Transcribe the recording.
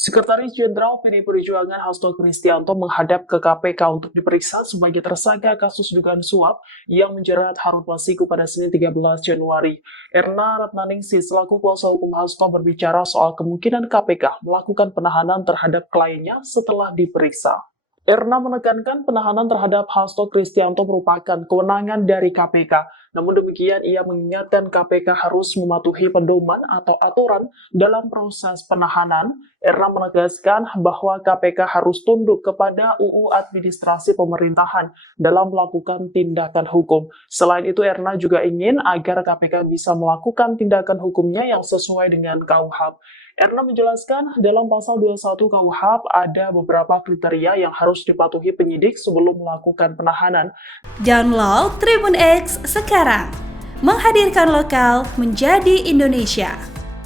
Sekretaris Jenderal PDI Perjuangan Hasto Kristianto menghadap ke KPK untuk diperiksa sebagai tersangka kasus dugaan suap yang menjerat Harun Masiku pada Senin 13 Januari. Erna Ratnaningsih selaku kuasa hukum Hasto berbicara soal kemungkinan KPK melakukan penahanan terhadap kliennya setelah diperiksa. Erna menekankan penahanan terhadap Hasto Kristianto merupakan kewenangan dari KPK. Namun demikian, ia mengingatkan KPK harus mematuhi pedoman atau aturan dalam proses penahanan. Erna menegaskan bahwa KPK harus tunduk kepada UU Administrasi Pemerintahan dalam melakukan tindakan hukum. Selain itu, Erna juga ingin agar KPK bisa melakukan tindakan hukumnya yang sesuai dengan KUHP. Erna menjelaskan dalam pasal 21 KUHP ada beberapa kriteria yang harus dipatuhi penyidik sebelum melakukan penahanan. Download Tribun X sekarang, menghadirkan lokal menjadi Indonesia.